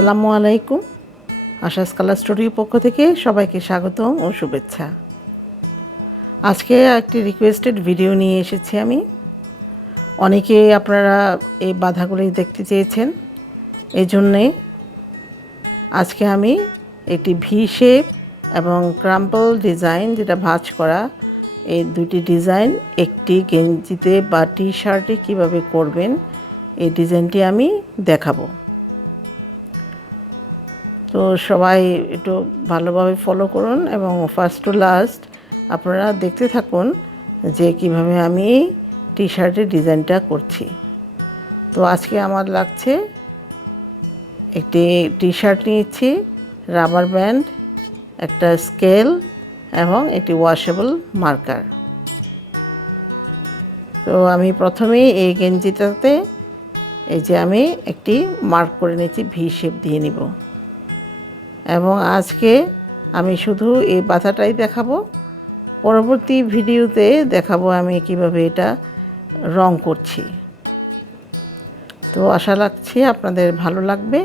আসসালামু আলাইকুম। আশাস কালার স্টুডিওর পক্ষ থেকে সবাইকে স্বাগতম ও শুভেচ্ছা। আজকে একটি রিকোয়েস্টেড ভিডিও নিয়ে এসেছি আমি। অনেকে আপনারা এই বাধাগুলি দেখতে চেয়েছেন, এই জন্যে আজকে আমি একটি ভি শেপ এবং ক্রাম্পল ডিজাইন, যেটা ভাঁজ করা, এই দুটি ডিজাইন একটি গেঞ্জিতে বা টি শার্টে কীভাবে করবেন এই ডিজাইনটি আমি দেখাবো। তো সবাই একটু ভালোভাবে ফলো করুন এবং ফার্স্ট টু লাস্ট আপনারা দেখতে থাকুন যে কিভাবে আমি টি শার্টের ডিজাইনটা করছি। তো আজকে আমার লাগছে একটি টি শার্ট নিয়েছি, রাবার ব্যান্ড, একটা স্কেল এবং একটি ওয়াশেবল মার্কার। তো আমি প্রথমেই এই গেঞ্জিটাতে এই যে আমি একটি মার্ক করে নিয়েছি, ভি শেপ দিয়ে নিব। এবং আজকে আমি শুধু এই বাধাটাই দেখাবো, পরবর্তী ভিডিওতে দেখাবো আমি কিভাবে এটা রং করছি। তো আশা রাখছি আপনাদের ভালো লাগবে।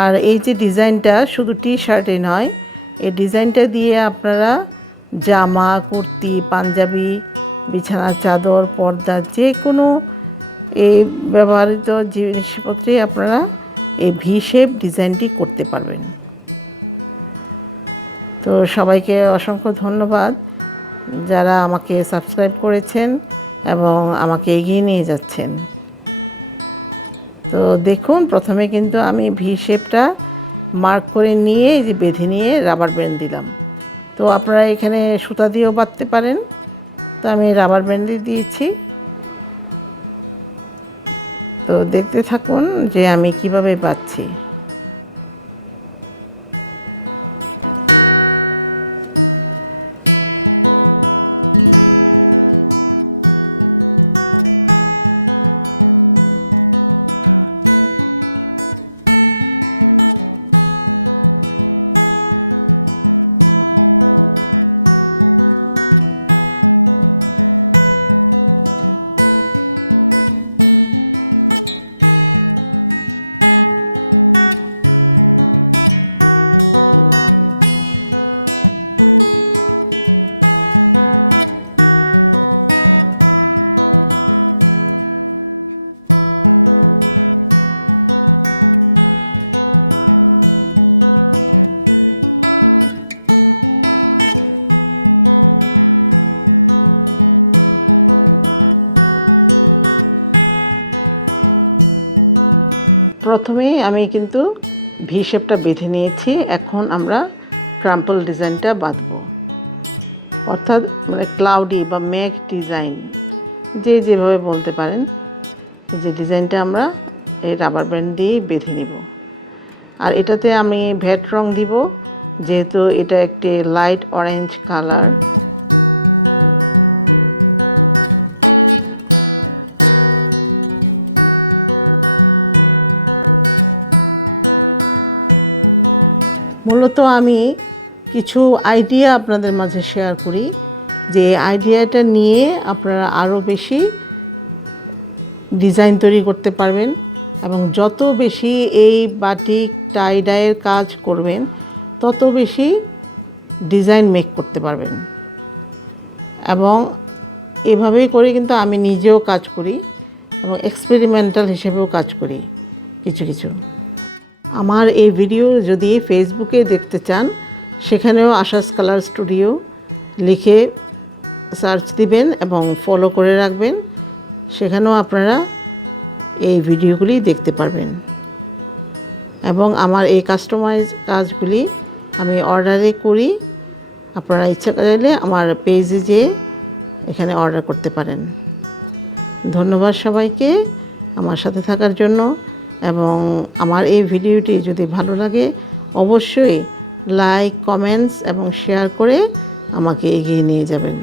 আর এই যে ডিজাইনটা শুধু টি শার্টে নয়, এই ডিজাইনটা দিয়ে আপনারা জামা, কুর্তি, পাঞ্জাবি, বিছানার চাদর, পর্দা, যে কোনো এই ব্যবহৃত জিনিসপত্রে আপনারা এই ভি শেপ ডিজাইনটি করতে পারবেন। তো সবাইকে অসংখ্য ধন্যবাদ যারা আমাকে সাবস্ক্রাইব করেছেন এবং আমাকে এগিয়ে নিয়ে যাচ্ছেন। তো দেখুন, প্রথমে কিন্তু আমি ভি শেপটা মার্ক করে নিয়ে এই যে বেঁধে নিয়ে রাবার ব্যান্ড দিলাম। তো আপনারা এখানে সুতা দিয়েও বাঁধতে পারেন, তো আমি রাবার ব্যান্ড দিয়েছি। তো দেখতে থাকুন যে আমি কিভাবে পাচ্ছি। প্রথমে আমি কিন্তু ভি শেপটা বেঁধে নিয়েছি, এখন আমরা ক্রাম্পল ডিজাইনটা বাঁধবো, অর্থাৎ মানে ক্লাউডি বা মেঘ ডিজাইন, যেভাবে বলতে পারেন, যে ডিজাইনটা আমরা এই রাবার ব্যান্ড দিয়ে বেঁধে নিব। আর এটাতে আমি ভ্যাট রং দিব, যেহেতু এটা একটি লাইট অরেঞ্জ কালার। মূলত আমি কিছু আইডিয়া আপনাদের মাঝে শেয়ার করি, যে আইডিয়াটা নিয়ে আপনারা আরও বেশি ডিজাইন তৈরি করতে পারবেন এবং যত বেশি এই বাটিক টাই ডাইয়ের কাজ করবেন তত বেশি ডিজাইন মেক করতে পারবেন। এবং এভাবেই করে কিন্তু আমি নিজেও কাজ করি এবং এক্সপেরিমেন্টাল হিসেবেও কাজ করি কিছু কিছু। আমার এই ভিডিও যদি ফেসবুকে দেখতে চান, সেখানেও আশাস কালার স্টুডিও লিখে সার্চ দিবেন এবং ফলো করে রাখবেন, সেখানেও আপনারা এই ভিডিওগুলি দেখতে পারবেন। এবং আমার এই কাস্টমাইজ কাজগুলি আমি অর্ডারে করি, আপনারা ইচ্ছা করলে আমার পেজে যেয়ে এখানে অর্ডার করতে পারেন। ধন্যবাদ সবাইকে আমার সাথে থাকার জন্য। এবং আমার এই ভিডিওটি যদি ভালো লাগে অবশ্যই লাইক, কমেন্টস এবং শেয়ার করে আমাকে এগিয়ে নিয়ে যাবেন।